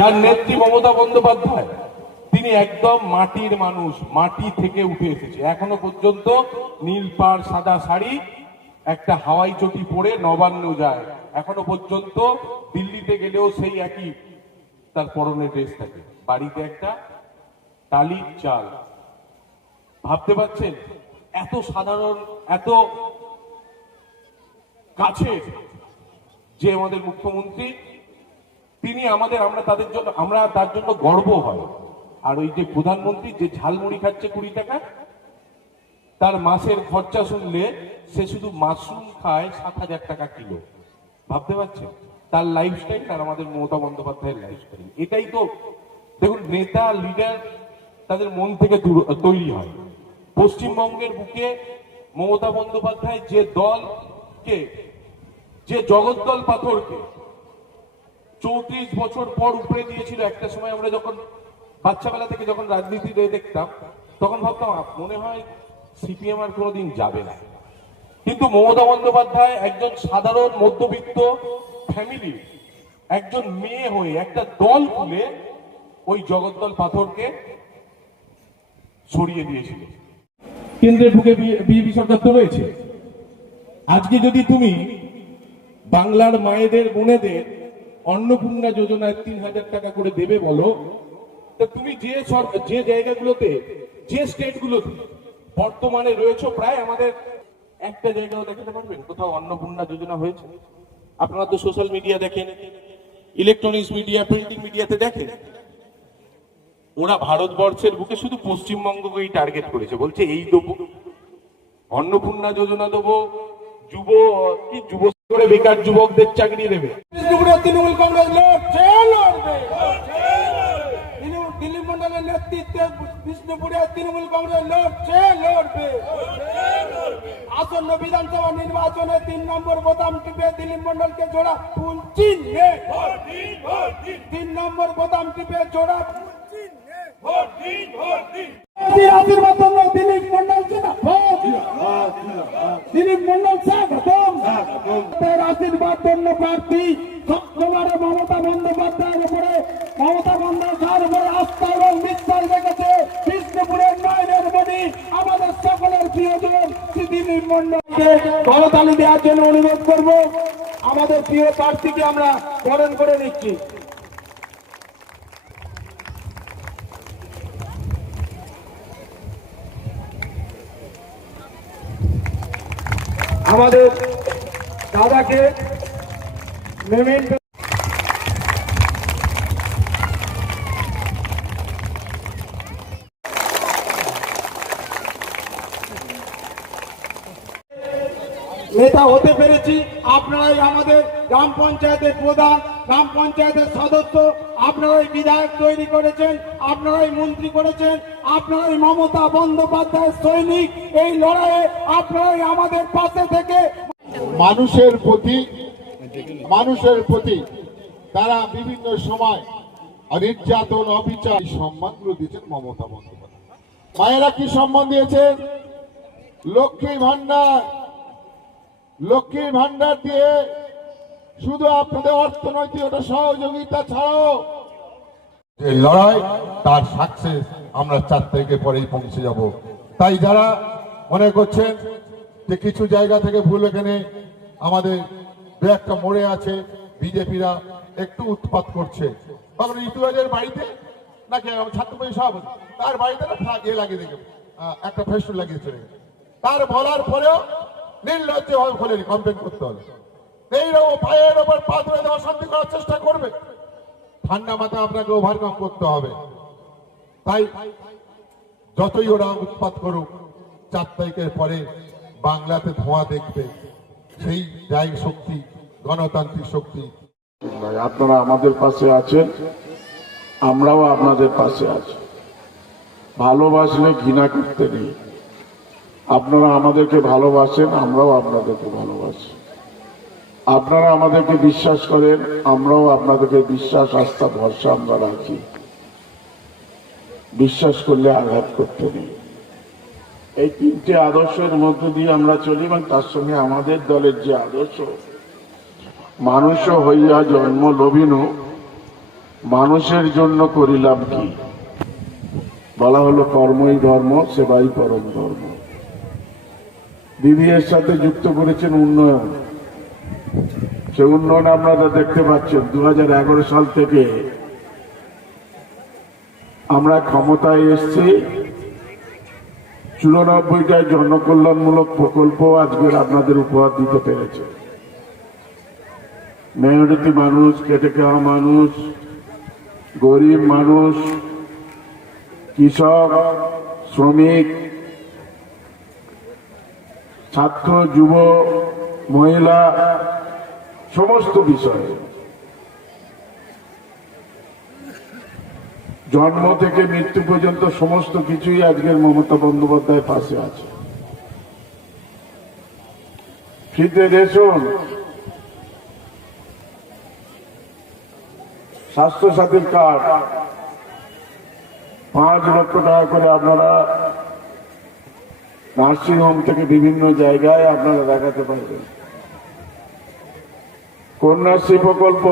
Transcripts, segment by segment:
যার নেত্রী মমতা বন্দ্যোপাধ্যায়, তিনি একদম মাটির মানুষ, মাটি থেকে উঠে এসেছে। এখনো পর্যন্ত নীল পাড় সাদা শাড়ি, একটা হাওয়াই চটি পরে নবান্ন যায়। এখনো পর্যন্ত দিল্লিতে গেলেও সেই একই তার পরনে ড্রেস থাকে, বাড়িতে একটা টালির চাল। ভাবতে পারছেন এত সাধারণ, এত কাছে যে আমাদের মুখ্যমন্ত্রী, তিনি আমরা তার জন্য গর্ব হয়। আর ওই যে প্রধানমন্ত্রী যে ঝালমুড়ি খাচ্ছে 20 টাকা, তার মাসের খরচা শুনলে সে শুধু মাশরুম খায় 7,000 টাকা কিলো। ভাবতে পারছেন তার লাইফস্টাইল আর আমাদের মমতা বন্দ্যোপাধ্যায়ের লাইফস্টাইল। এটাই তো দেখুন, নেতা লিডার তাদের মন থেকে তৈরি হয়। পশ্চিমবঙ্গের বুকে মমতা বন্দ্যোপাধ্যায় যে দলকে, যে জগদ্দল পাথরকে 34 বছর পর উপরে দিয়েছিল। একটা সময় আমরা যখন বাচ্চাবেলা থেকে যখন রাজনীতি দেখতাম, তখন ভাবতাম মনে হয় সিপিএম আর কোনোদিন যাবে না। কিন্তু মমতা বন্দ্যোপাধ্যায় একজন সাধারণ মধ্যবিত্ত ফ্যামিলি, একজন মেয়ে হয়ে একটা দল খুলে ওই জগদ্দল পাথরকে সরিয়ে দিয়েছিল। কেন্দ্রে ঢুকে বিজেপি সরকার তো রয়েছে। আজকে যদি তুমি বাংলার মায়েদের বোনেদের অন্নপূর্ণা যোজনায় 3,000 টাকা করে দেবে বলো, তা তুমি যে জায়গাগুলোতে, যে স্টেটগুলোতে বর্তমানে রয়েছে, প্রায় আমাদের একটা জায়গাও দেখাতে পারবেন কোথাও অন্নপূর্ণা যোজনা হয়েছে? আপনারা তো সোশ্যাল মিডিয়া দেখেন, ইলেকট্রনিক্স মিডিয়া, প্রিন্টিং মিডিয়াতে দেখেন। ওরা ভারতবর্ষের বুকে শুধু পশ্চিমবঙ্গকেই টার্গেট করেছে, বলছে এই দেবো, অন্নপূর্ণা যোজনা দেবো, যুব করে বেকার যুবকদের চাকরি দেবে। তৃণমূল কংগ্রেস লড়বে, দিলীপ মন্ডলের নেতৃত্বে বিষ্ণুপুরে তৃণমূল কংগ্রেস লড়বে। আসন্ন বিধানসভা নির্বাচনে 3 নম্বর বোতাম টিপে দিলীপ মন্ডলকে জোড়া ফুল চিহ্নে, 3 নম্বর বোতাম টিপে জোড়া ফুল চিহ্নে আশীর্বাদ জন্য দিলীপ মন্ডল, দিলীপ মন্ডল স্বাগতম। আশীর্বাদ জন্য প্রার্থী সবসময় মমতা বন্দ্যোপাধ্যায়ের উপরে, মমতা বন্দ্যোপাধ্যায়ের উপরে আস্থা এবং বিশ্বাস রেখেছে বিষ্ণুপুরের নয়নের মণি, আমাদের সকলের প্রিয়জন দিলীপ মন্ডলকে করতালি দেওয়ার জন্য অনুরোধ করব। আমাদের প্রিয় প্রার্থীকে আমরা বরণ করে নিচ্ছি। আমাদের দাদাকে মেমেন্টো নেতা হতে পেরেছি। আপনারাই আমাদের গ্রাম পঞ্চায়েতের প্রধান, গ্রাম পঞ্চায়েতের সদস্য, আপনারাই বিধায়ক তৈরি করেছেন, আপনারাই মন্ত্রী করেছেন, আপনারাই মমতা বন্দ্যোপাধ্যায়ের সৈনিক। এই লড়াইয়ে আপনারাই আমাদের পাশে থেকে মানুষের প্রতি তারা বিভিন্ন সময় নির্যাতন, অবিচার, সম্মানগুলো দিয়েছেন মমতা বন্দ্যোপাধ্যায়। মায়েরা কি সম্মান দিয়েছেন? লক্ষ্মী ভান্ডার দিয়ে শুধু আপনাদের অর্থনৈতিক সহযোগিতা ছাড়াও যে লড়াই, তার সাকসেস আমরা 4 তারিখে পরেই পৌঁছে যাব। তাই যারা মনে করছেন যে কিছু জায়গা থেকে ভুল, এখানে আমাদের দু একটা মোড়ে আছে বিজেপিরা একটু উৎপাত করছে, তখন ঋতুরাজের বাড়িতে নাকি ছাত্র পরিষদ তার বাড়িতে লাগিয়ে দেখে একটা ফেস্টুন লাগিয়ে চলে গেছে। তার বলার পরেও নির্লজ্জ ভাবে খোলেনি, কমপ্লেন করতে হবে। এইরকম পায়ের ওপর পা ধরে দেওয়া শান্তি করার চেষ্টা করবে, ঠান্ডা মাথায় আপনাকে ওভারকাম করতে হবে। তাই যতই ওরা উৎপাত করুক, 4 তারিখের পরে বাংলাতে ধোঁয়া দেখবে, সেই জায়গা শক্তি, গণতান্ত্রিক শক্তি। আপনারা আমাদের পাশে আছেন, আমরাও আপনাদের পাশে আছি। ভালোবাসলে ঘৃণা করতে নেই। আপনারা আমাদেরকে ভালোবাসেন, আমরাও আপনাদেরকে ভালোবাসি। আপনারা আমাদেরকে বিশ্বাস করেন, আমরাও আপনাদেরকে বিশ্বাস, আস্থা, ভরসা আমরা রাখি। বিশ্বাস করলে আঘাত করতে নেই। এই 3টে আদর্শের মধ্য দিয়ে আমরা চলি, এবং তার সঙ্গে আমাদের দলের যে আদর্শ, মানুষ হইয়া জন্ম লবিনু মানুষের জন্য করিলাম কি, বলা হলো কর্মই ধর্ম, সেবাই পরম ধর্ম। দিদি এর সাথে যুক্ত করেছেন উন্নয়ন। সে উন্নয়ন আপনারা দেখতে পাচ্ছেন। 2011 সাল থেকে আমরা ক্ষমতায় এসেছি, 94টা জনকল্যাণমূলক প্রকল্প আজকের আপনাদের উপহার দিতে পেরেছে। মেহনতি মানুষ, খেটে খাওয়া মানুষ, গরিব মানুষ, কৃষক, শ্রমিক, ছাত্র, যুব, মহিলা, সমস্ত বিষয়ে জন্ম থেকে মৃত্যু পর্যন্ত সমস্ত কিছুই আজকের মমতা বন্দ্যোপাধ্যায়ের পাশে আছে। ফ্রিতে রেশন, স্বাস্থ্য সাথীর কার্ড, 5 লক্ষ টাকা করে আপনারা নার্সিংহোম থেকে বিভিন্ন জায়গায় আপনারা দেখাতে পারবেন। কন্যাশ্রী প্রকল্প,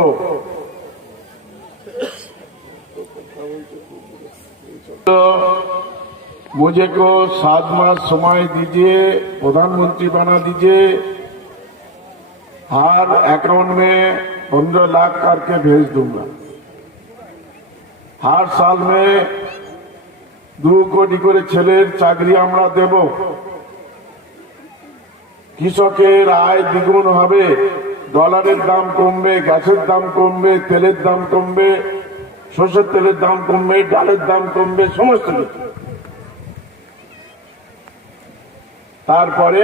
मुझे को 7 मास समय दीजिए, प्रधानमंत्री बना दीजिए, हर अकाउंट में 15 लाख करके भेज दूंगा। हर साल में 2 कोटी করে ছেলের চাকরি আমরা দেব। কৃষকের আয় দ্বিগুণ হবে, ডলারের দাম কমবে, গ্যাসের দাম কমবে, তেলের দাম কমবে, সরষের তেলের দাম কমবে, ডালের দাম কমবে, সমস্ত কিছু। তারপরে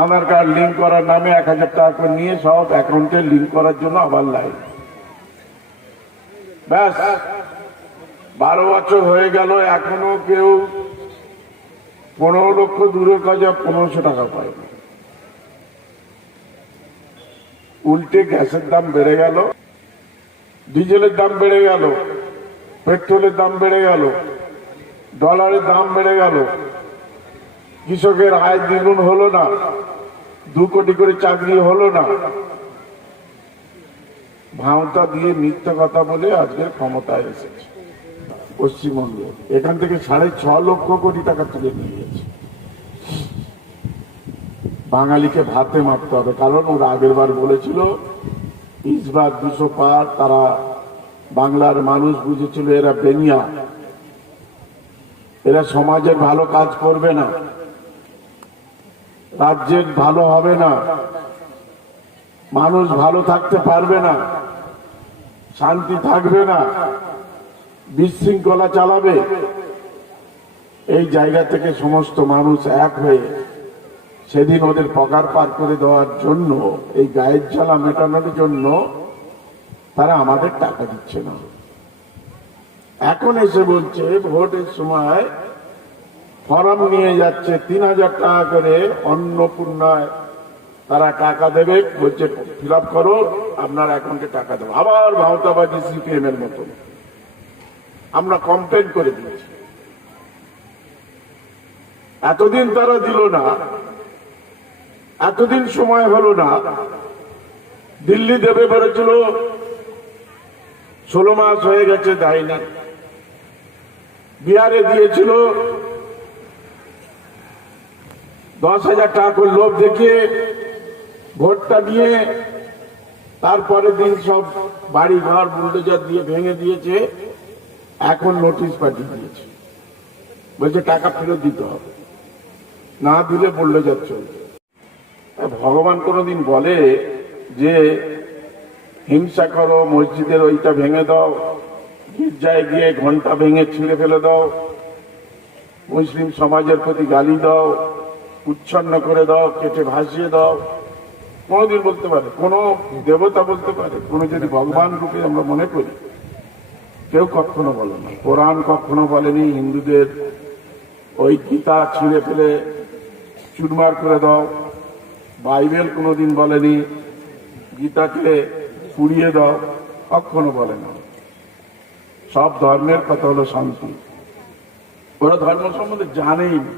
আধার কার্ড লিঙ্ক করার নামে 1000 টাকা করে নিয়ে সব অ্যাকাউন্টে লিঙ্ক করার জন্য আবার লাইন। ব্যাস 12 বছর হয়ে গেল, এখনো কেউ 15 লক্ষ দূরের কাজে 1500 টাকা পায় না। উল্টে গ্যাসের দাম বেড়ে গেল, ডিজেলের দাম বেড়ে গেল, পেট্রোলের দাম বেড়ে গেল, ডলারের দাম বেড়ে গেল, কৃষকের আয় দ্বিগুণ হলো না, 2 কোটি করে চাকরি হলো না। ভাঁওতা দিয়ে মিথ্যা কথা বলে আজকের ক্ষমতায় এসেছে পশ্চিমবঙ্গে। এখান থেকে 6.5 লক্ষ কোটি টাকা তুলে নিয়েছে। বাঙালিকে ভাতে মারতে হবে, কারণ ওরা আগের বার বলেছিল ইসবার 200 পার। তারা বাংলার মানুষ বুঝেছিল এরা বেনিয়া, এরা সমাজের ভালো কাজ করবে না, রাজ্যের ভালো হবে না, মানুষ ভালো থাকতে পারবে না, শান্তি থাকবে না, বিশৃঙ্খলা চালাবে। এই জায়গা থেকে সমস্ত মানুষ এক হয়ে সেদিন ওদের পগার পার করে দেওয়ার জন্য, এই গায়ের জ্বালা মেটানোর জন্য তারা আমাদের টাকা দিচ্ছে না। এখন এসে বলছে ভোটের সময় ফর্ম নিয়ে যাচ্ছে 3000 টাকা করে অন্নপূর্ণায় তারা টাকা দেবে, বলছে ফিল আপ করো, আপনার অ্যাকাউন্টে টাকা দেবো। আবার ভাওতাবাদী সিপিএম এর মতো আমরা কমপ্লেন করে দিয়েছি। এতদিন তারা দিল না, এতদিন সময় হলো না। দিল্লি দেবে বলেছিল, 16 মাস হয়ে গেছে, দেয়নি। বিহারে দিয়েছিল, 10,000 টাকা করে লোভ দেখিয়ে ভোটটা দিয়ে তারপরে দিন সব বাড়ি ঘর বুলডোজার দিয়ে ভেঙে দিয়েছে। এখন নোটিশ পাঠিয়ে দিয়েছে, বলছে টাকা ফেরত দিতে হবে, না দিলে বুলডোজার চলবে। ভগবান কোনদিন বলে যে হিংসা করো, মসজিদের ওইটা ভেঙে দাও, গির্জায় গিয়ে ঘন্টা ভেঙে ছিঁড়ে ফেলে দাও, মুসলিম সমাজের প্রতি গালি দাও, উচ্ছন্ন করে দাও, কেটে ভাসিয়ে দাও? কোনদিন বলতে পারে? কোন দেবতা বলতে পারে? কোন যদি ভগবান রূপে আমরা মনে করি, কেউ কখনো বলে না। কোরআন কখনো বলেনি হিন্দুদের ওই গীতা ছিঁড়ে ফেলে চুরমার করে দাও। বাইবেল কোনোদিন বলেনি গীতাকে পুড়িয়ে দাও, কখনো বলে না। সব ধর্মের কথা হলো শান্তি। ওরা ধর্ম সম্বন্ধে জানেই না।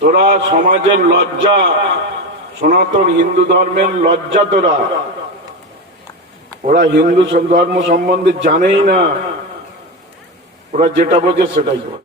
তোরা সমাজের লজ্জা, সনাতন হিন্দু ধর্মের লজ্জা তোরা। ওরা হিন্দু ধর্ম সম্বন্ধে জানেই না, ওরা যেটা বোঝে সেটাই বলে।